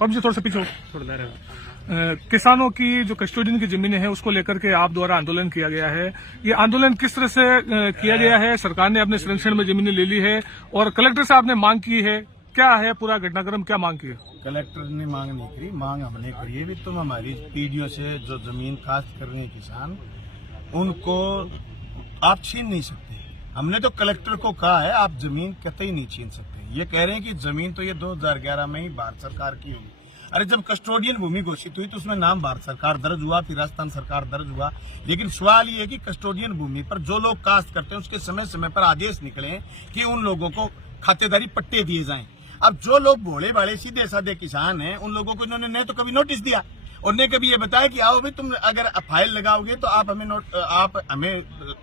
अब जी थोड़ा सा पीछे हो। किसानों की जो कस्टोडियन की जमीनें हैं उसको लेकर के आप द्वारा आंदोलन किया गया है। ये आंदोलन किस तरह से किया गया है? सरकार ने अपने संरक्षण में जमीनें ले ली है और कलेक्टर साहब ने मांग की है, क्या है पूरा घटनाक्रम, क्या मांग की है? कलेक्टर ने मांग नहीं करी, मांग हमने करी है भी तुम हमारी पीढ़ियों से जो जमीन काश्त कर रहे हैं किसान, उनको आप छीन नहीं सकते। हमने तो कलेक्टर को कहा है आप जमीन कतई नहीं छीन सकते। ये कह रहे हैं कि जमीन तो ये 2011 में ही भारत सरकार की होगी। अरे जब कस्टोडियन भूमि घोषित हुई तो उसमें नाम भारत सरकार दर्ज हुआ, फिर राजस्थान सरकार दर्ज हुआ, लेकिन सवाल ये है कि कस्टोडियन भूमि पर जो लोग काश्त करते हैं उसके समय समय पर आदेश निकले हैं कि उन लोगों को खातेदारी पट्टे दिए जाएं। अब जो लोग भोले भाले सीधे साधे किसान हैं उन लोगों को इन्होंने न तो कभी नोटिस दिया और ने कभी ये बताया कि आओ भाई तुम अगर फाइल लगाओगे तो आप हमें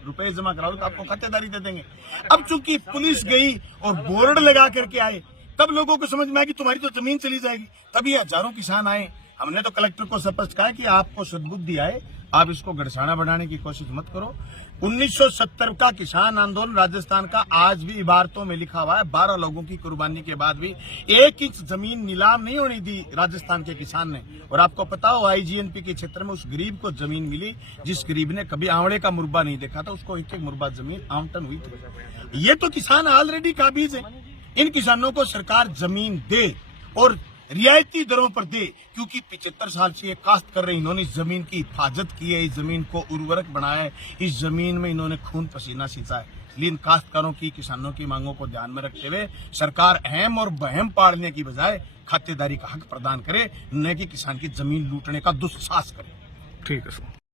रुपए जमा कराओगे तो आपको खातेदारी दे देंगे। अब चूंकि पुलिस गई और बोर्ड लगा करके आए तब लोगों को समझ में आया कि तुम्हारी तो जमीन चली जाएगी, तभी हजारों किसान आए। हमने तो कलेक्टर को स्पष्ट कहा कि आपको सद्बुद्धि आए, आप इसको गड़साना बढ़ाने की कोशिश मत करो। 1970 का किसान आंदोलन राजस्थान का आज भी इबारतों में लिखा हुआ है। 12 लोगों की कुर्बानी के बाद भी 1 इंच जमीन नीलाम नहीं होने दी राजस्थान के किसान ने। और आपको पता हो आईजीएनपी के क्षेत्र में उस गरीब को जमीन मिली जिस गरीब ने कभी आंवड़े का मुरब्बा नहीं देखा था, उसको 1-1 मुरब्बा जमीन आवंटन हुई थी। ये तो किसान ऑलरेडी काबिज है। इन किसानों को सरकार जमीन दे और रियायती दरों पर दे, क्योंकि 75 साल से ये काश्त कर रहे हैं। इन्होंने इस जमीन की हिफाजत की है, इस जमीन को उर्वरक बनाया है, इस जमीन में इन्होंने खून पसीना सींचा है। इसलिए इन काश्तकारों की, किसानों की मांगों को ध्यान में रखते हुए सरकार अहम और बहम पाड़ने की बजाय खातेदारी का हक प्रदान करे, न कि किसान की जमीन लूटने का दुस्साहस करे। ठीक है सर।